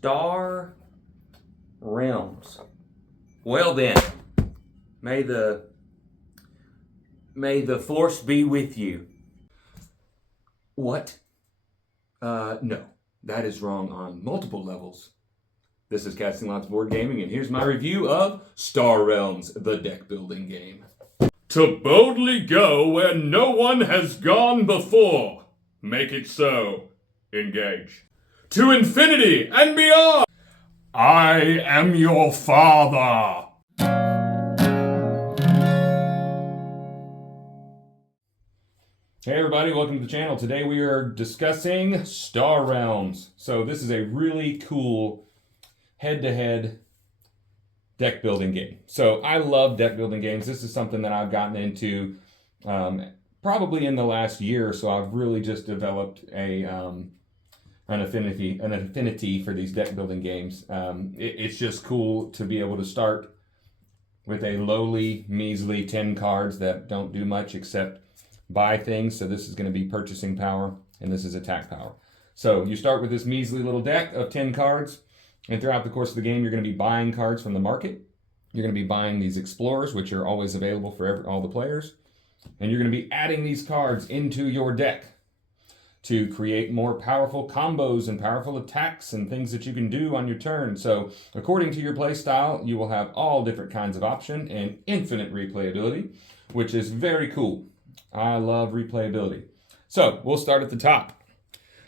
Star Realms. Well then, may the force be with you. What? No, that is wrong on multiple levels. This is Casting Lots Board Gaming, and here's my review of Star Realms, the deck building game. To boldly go where no one has gone before. Make it so. Engage. To infinity and beyond. I am your father. Hey everybody, welcome to the channel. Today we are discussing Star Realms. So this is a really cool head-to-head deck building game. So I love deck building games. This is something that I've gotten into probably in the last year or so. I've really just developed an affinity for these deck building games. It's just cool to be able to start with a lowly, measly 10 cards that don't do much except buy things. So this is going to be purchasing power, and this is attack power. So you start with this measly little deck of 10 cards, and throughout the course of the game, you're going to be buying cards from the market. You're going to be buying these explorers, which are always available for all the players, and you're going to be adding these cards into your deck to create more powerful combos and powerful attacks and things that you can do on your turn. So according to your play style, you will have all different kinds of option and infinite replayability, which is very cool. I love replayability. So we'll start at the top.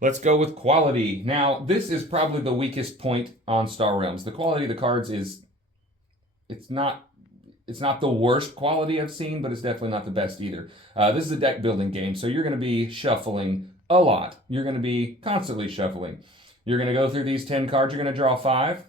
Let's go with quality. Now, this is probably the weakest point on Star Realms. The quality of the cards it's not the worst quality I've seen, but it's definitely not the best either. This is a deck building game, so you're going to be shuffling a lot. You're going to be constantly shuffling. You're going to go through these 10 cards. You're going to draw 5,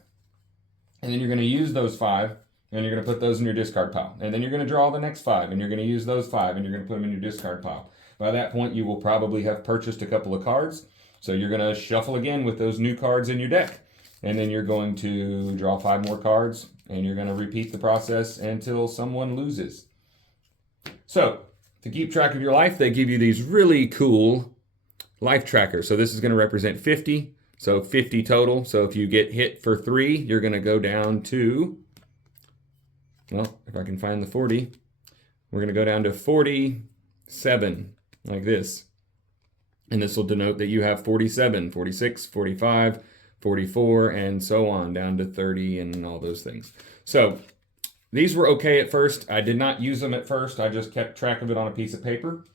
and then you're going to use those 5, and you're going to put those in your discard pile. And then you're going to draw the next 5, and you're going to use those 5, and you're going to put them in your discard pile. By that point, you will probably have purchased a couple of cards, so you're going to shuffle again with those new cards in your deck. And then you're going to draw 5 more cards, and you're going to repeat the process until someone loses. So, to keep track of your life, they give you these really cool life trackers. So this is going to represent 50, so 50 total. So if you get hit for 3, you're going to go down to, well, if I can find the 40, we're going to go down to 47, like this. And this will denote that you have 47, 46, 45, 44, and so on, down to 30 and all those things. So these were okay at first. I did not use them at first. I just kept track of it on a piece of paper,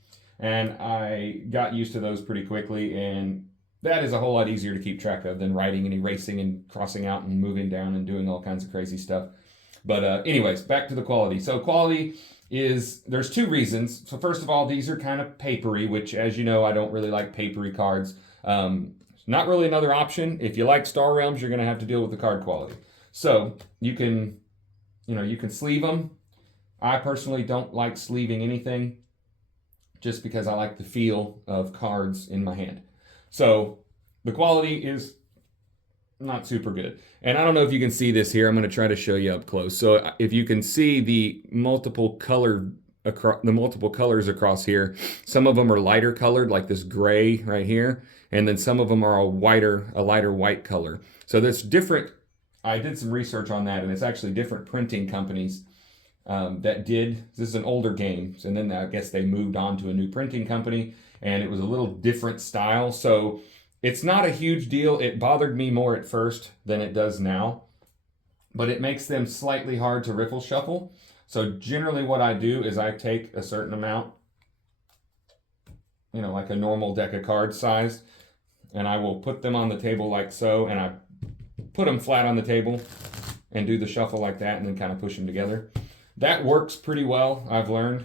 and I got used to those pretty quickly, and that is a whole lot easier to keep track of than writing and erasing and crossing out and moving down and doing all kinds of crazy stuff. But anyways, back to the quality. So quality is, there's 2 reasons. So first of all, these are kind of papery, which, as you know, I don't really like papery cards. Not really another option. If you like Star Realms, you're going to have to deal with the card quality. So you can sleeve them. I personally don't like sleeving anything just because I like the feel of cards in my hand. So the quality is not super good. And I don't know if you can see this here. I'm going to try to show you up close. So if you can see the multiple colors across here, some of them are lighter colored, like this gray right here, and then some of them are a lighter white color. So that's different. I did some research on that, and it's actually different printing companies that did. This is an older game, and then I guess they moved on to a new printing company, and it was a little different style. So it's not a huge deal. It bothered me more at first than it does now, but it makes them slightly hard to riffle shuffle. So generally what I do is I take a certain amount, like a normal deck of cards size, and I will put them on the table like so, and I put them flat on the table and do the shuffle like that, and then kind of push them together. That works pretty well. I've learned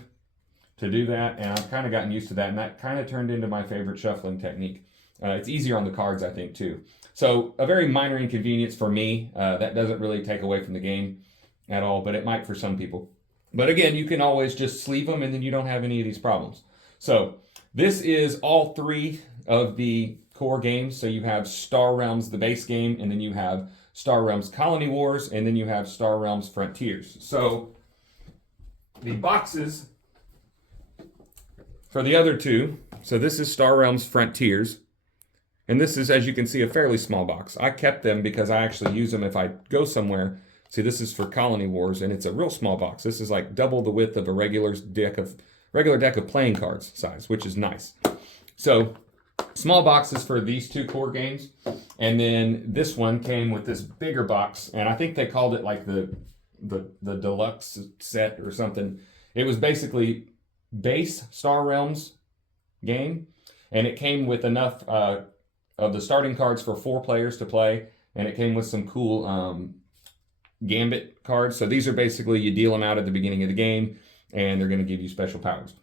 to do that, and I've kind of gotten used to that, and that kind of turned into my favorite shuffling technique. It's easier on the cards, I think, too. So a very minor inconvenience for me. That doesn't really take away from the game at all, but it might for some people. But again, you can always just sleeve them, and then you don't have any of these problems. So this is all 3 of the core games. So you have Star Realms, the base game, and then you have Star Realms Colony Wars, and then you have Star Realms Frontiers. So the boxes for the other 2, so this is Star Realms Frontiers, And this is, as you can see, a fairly small box. I kept them because I actually use them if I go somewhere. See, this is for Colony Wars, and it's a real small box. This is like double the width of a regular deck of playing cards size, which is nice. So small boxes for these two core games. And then this one came with this bigger box, and I think they called it like the deluxe set or something. It was basically base Star Realms game, and it came with enough of the starting cards for 4 players to play, and it came with some cool Gambit cards. So these are basically, you deal them out at the beginning of the game, and they're going to give you special powers.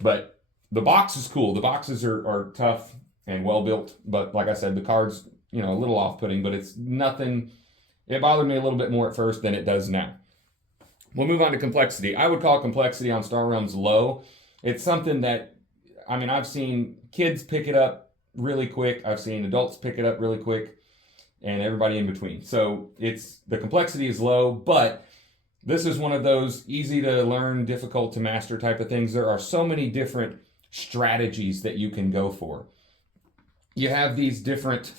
But the box is cool. The boxes are tough and well built, but like I said, the cards, a little off-putting, but it's nothing. It bothered me a little bit more at first than it does now. We'll move on to complexity. I would call complexity on Star Realms low. It's something that, I've seen kids pick it up really quick. I've seen adults pick it up really quick, and everybody in between. So the complexity is low, but this is one of those easy to learn, difficult to master type of things. There are so many different strategies that you can go for. You have these different,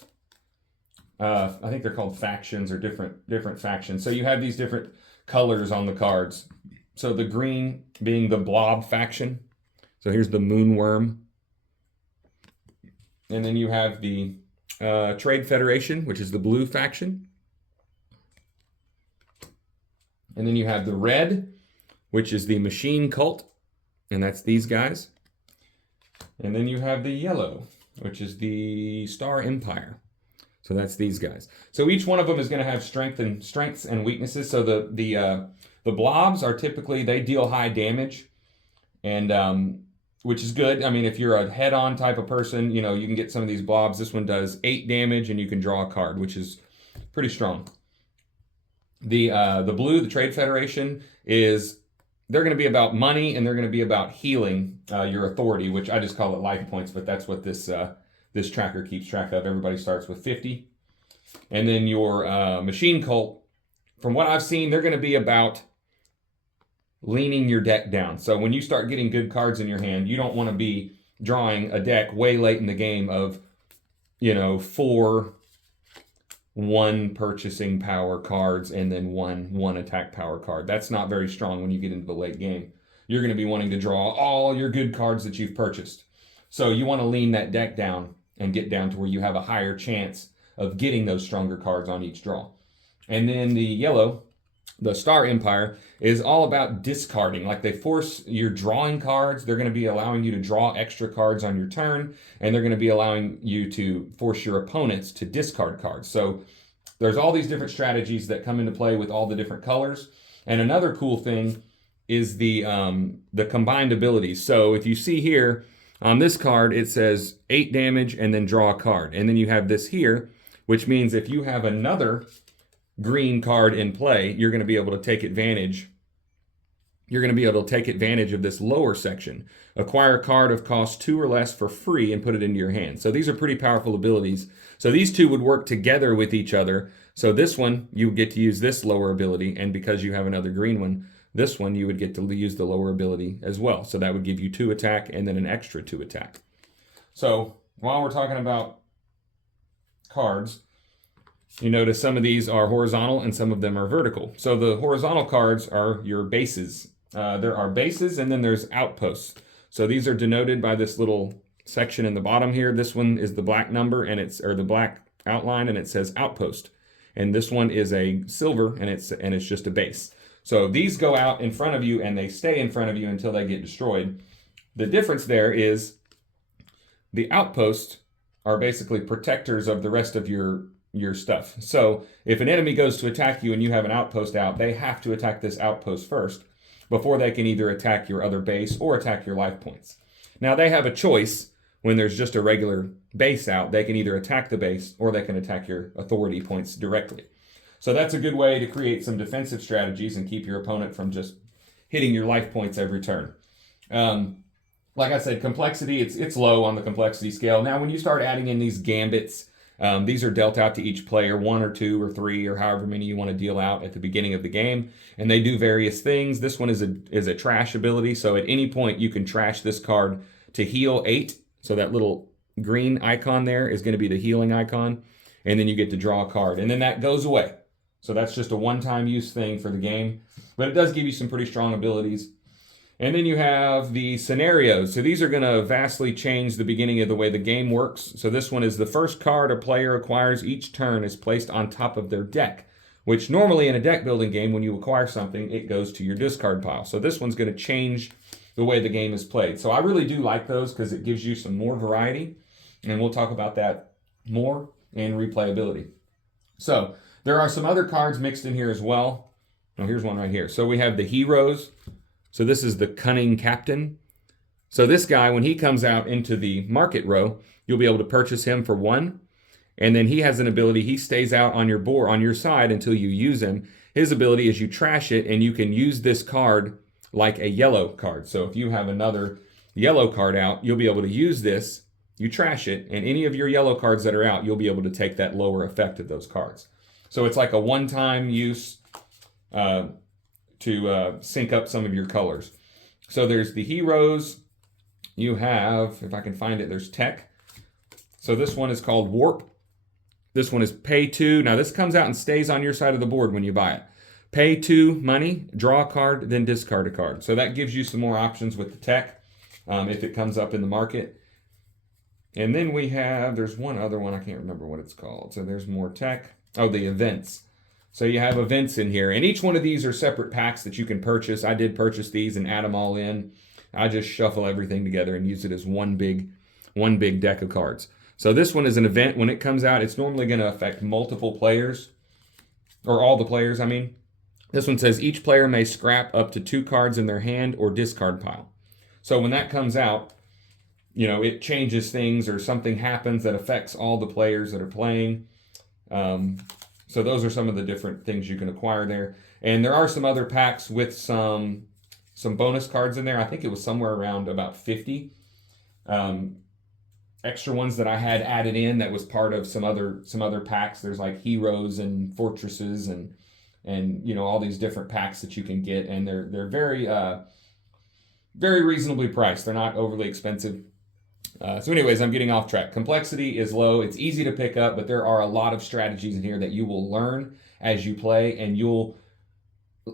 I think they're called factions or different factions. So you have these different colors on the cards. So the green being the blob faction. So here's the moonworm. And then you have the Trade Federation, which is the blue faction. And then you have the red, which is the machine cult. And that's these guys. And then you have the yellow, which is the Star Empire. So that's these guys. So each one of them is going to have strengths and weaknesses. So the blobs are typically, they deal high damage, and which is good. If you're a head-on type of person, you can get some of these blobs. This one does 8 damage, and you can draw a card, which is pretty strong. The blue, the Trade Federation, they're going to be about money, and they're going to be about healing your authority, which I just call it life points, but that's what this tracker keeps track of. Everybody starts with 50. And then your machine cult, from what I've seen, they're going to be about leaning your deck down. So when you start getting good cards in your hand, you don't want to be drawing a deck way late in the game of, 4 1 purchasing power cards and then one attack power card. That's not very strong when you get into the late game. You're going to be wanting to draw all your good cards that you've purchased. So you want to lean that deck down and get down to where you have a higher chance of getting those stronger cards on each draw. And then the yellow, the Star Empire, is all about discarding. Like, they force your drawing cards. They're going to be allowing you to draw extra cards on your turn, and they're going to be allowing you to force your opponents to discard cards. So there's all these different strategies that come into play with all the different colors. And another cool thing is the combined abilities. So if you see here on this card, it says 8 damage and then draw a card. And then you have this here, which means if you have another green card in play, you're going to be able to take advantage. You're going to be able to take advantage of this lower section. Acquire a card of cost 2 or less for free and put it into your hand. So these are pretty powerful abilities. So these two would work together with each other. So this one, you would get to use this lower ability, and because you have another green one, this one you would get to use the lower ability as well. So that would give you 2 attack and then an extra 2 attack. So while we're talking about cards, you notice some of these are horizontal and some of them are vertical. So the horizontal cards are your bases. There are bases, and then there's outposts. So these are denoted by this little section in the bottom here. This one is the black number, and or the black outline, and it says outpost. And this one is a silver, and it's just a base. So these go out in front of you, and they stay in front of you until they get destroyed. The difference there is the outposts are basically protectors of the rest of your stuff. So if an enemy goes to attack you and you have an outpost out, they have to attack this outpost first before they can either attack your other base or attack your life points. Now they have a choice. When there's just a regular base out, they can either attack the base or they can attack your authority points directly. So that's a good way to create some defensive strategies and keep your opponent from just hitting your life points every turn. Like I said, complexity, it's low on the complexity scale. Now when you start adding in these gambits, these are dealt out to each player, 1 or 2 or 3 or however many you want to deal out at the beginning of the game, and they do various things. This one is a trash ability, so at any point you can trash this card to heal 8. So that little green icon there is going to be the healing icon, and then you get to draw a card, and then that goes away. So that's just a one-time use thing for the game, but it does give you some pretty strong abilities. And then you have the scenarios. So these are going to vastly change the beginning of the way the game works. So this one is the first card a player acquires each turn is placed on top of their deck, which normally in a deck building game, when you acquire something, it goes to your discard pile. So this one's going to change the way the game is played. So I really do like those because it gives you some more variety, and we'll talk about that more in replayability. So there are some other cards mixed in here as well. Oh, here's one right here. So we have the heroes. So this is the Cunning Captain. So this guy, when he comes out into the market row, you'll be able to purchase him for 1. And then he has an ability, he stays out on your board, on your side until you use him. His ability is you trash it, and you can use this card like a yellow card. So if you have another yellow card out, you'll be able to use this, you trash it, and any of your yellow cards that are out, you'll be able to take that lower effect of those cards. So it's like a one-time use to sync up some of your colors. So there's the heroes. You have, if I can find it, there's tech. So this one is called Warp. This one is pay 2. Now this comes out and stays on your side of the board when you buy it. Pay 2 money, draw a card, then discard a card. So that gives you some more options with the tech if it comes up in the market. And then we have, there's one other one, I can't remember what it's called. So there's more tech. Oh, the events. So you have events in here. And each one of these are separate packs that you can purchase. I did purchase these and add them all in. I just shuffle everything together and use it as one big deck of cards. So this one is an event. When it comes out, it's normally going to affect multiple players, or all the players, I mean. This one says each player may scrap up to 2 cards in their hand or discard pile. So when that comes out, you know, it changes things or something happens that affects all the players that are playing. So those are some of the different things you can acquire there. And there are some other packs with some bonus cards in there. I think it was somewhere around about 50 extra ones that I had added in that was part of some other packs. There's like heroes and fortresses and you know, all these different packs that you can get, and they're very very reasonably priced. They're not overly expensive. So anyways, I'm getting off track. Complexity is low. It's easy to pick up, but there are a lot of strategies in here that you will learn as you play, and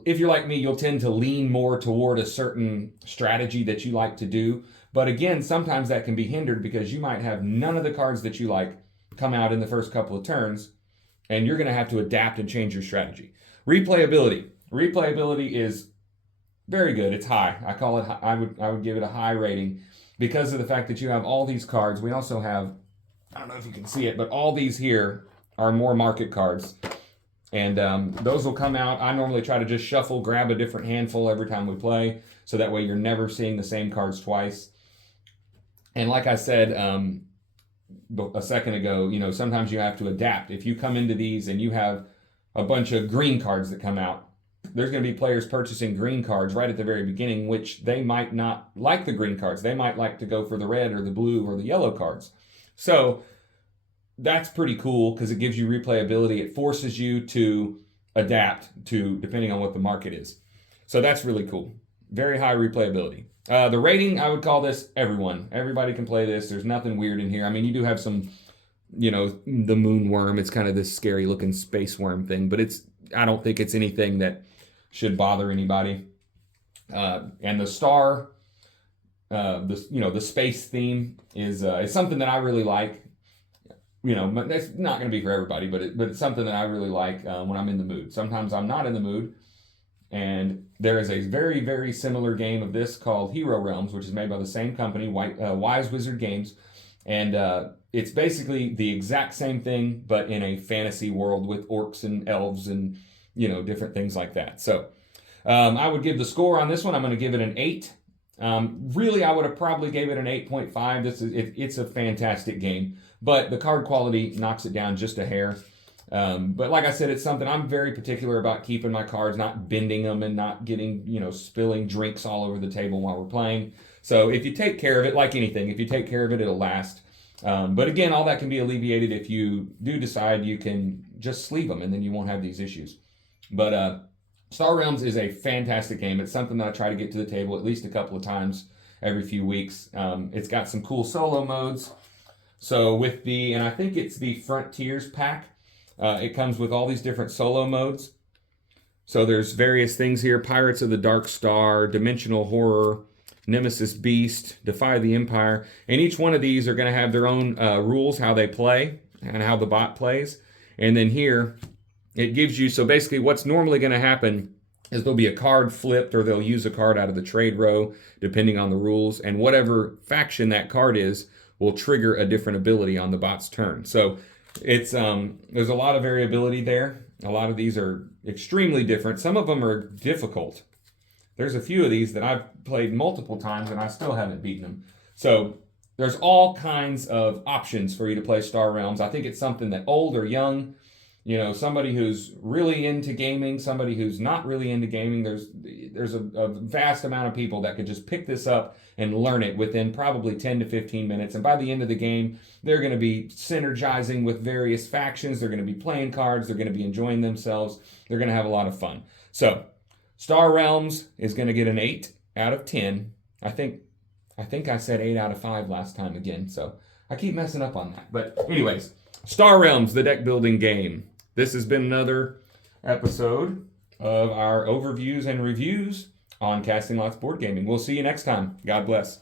if you're like me, you'll tend to lean more toward a certain strategy that you like to do. But again, sometimes that can be hindered because you might have none of the cards that you like come out in the first couple of turns, and you're going to have to adapt and change your strategy. Replayability. Replayability is very good. It's high. I would give it a high rating because of the fact that you have all these cards. We also have, I don't know if you can see it, but all these here are more market cards. And those will come out. I normally try to just shuffle, grab a different handful every time we play, so that way you're never seeing the same cards twice. And like I said a second ago, you know, sometimes you have to adapt. If you come into these and you have a bunch of green cards that come out, there's going to be players purchasing green cards right at the very beginning, which they might not like the green cards. They might like to go for the red or the blue or the yellow cards. So that's pretty cool because it gives you replayability. It forces you to adapt to depending on what the market is. So that's really cool. Very high replayability. The rating, I would call this everyone. Everybody can play this. There's nothing weird in here. I mean, you do have some, you know, the moon worm. It's kind of this scary looking space worm thing, but I don't think it's anything that should bother anybody. And the star, the space theme is something that I really like. You know, that's not going to be for everybody, but it's something that I really like when I'm in the mood. Sometimes I'm not in the mood, and there is a very, very similar game of this called Hero Realms, which is made by the same company, Wise Wizard Games, and it's basically the exact same thing, but in a fantasy world with orcs and elves and, you know, different things like that. So I would give the score on this one. I'm going to give it an 8. Really, I would have probably gave it an 8.5. It's a fantastic game, but the card quality knocks it down just a hair. But like I said, it's something I'm very particular about, keeping my cards, not bending them and not getting, you know, spilling drinks all over the table while we're playing. So if you take care of it, like anything, if you take care of it, it'll last. But again, all that can be alleviated if you do decide you can just sleeve them, and then you won't have these issues. But Star Realms is a fantastic game. It's something that I try to get to the table at least a couple of times every few weeks. It's got some cool solo modes. So with and I think it's the Frontiers pack, it comes with all these different solo modes. So there's various things here: Pirates of the Dark Star, Dimensional Horror, Nemesis Beast, Defy the Empire. And each one of these are going to have their own rules, how they play and how the bot plays. And then here, it gives you, so basically what's normally going to happen is there'll be a card flipped, or they'll use a card out of the trade row, depending on the rules. And whatever faction that card is will trigger a different ability on the bot's turn. So it's there's a lot of variability there. A lot of these are extremely different. Some of them are difficult. There's a few of these that I've played multiple times and I still haven't beaten them. So there's all kinds of options for you to play Star Realms. I think it's something that old or young, you know, somebody who's really into gaming, somebody who's not really into gaming, there's a vast amount of people that could just pick this up and learn it within probably 10 to 15 minutes. And by the end of the game, they're going to be synergizing with various factions. They're going to be playing cards. They're going to be enjoying themselves. They're going to have a lot of fun. So Star Realms is going to get an 8 out of 10. I think I said 8 out of 5 last time again, so I keep messing up on that. But anyways, Star Realms, the deck building game. This has been another episode of our overviews and reviews on Casting Lots Board Gaming. We'll see you next time. God bless.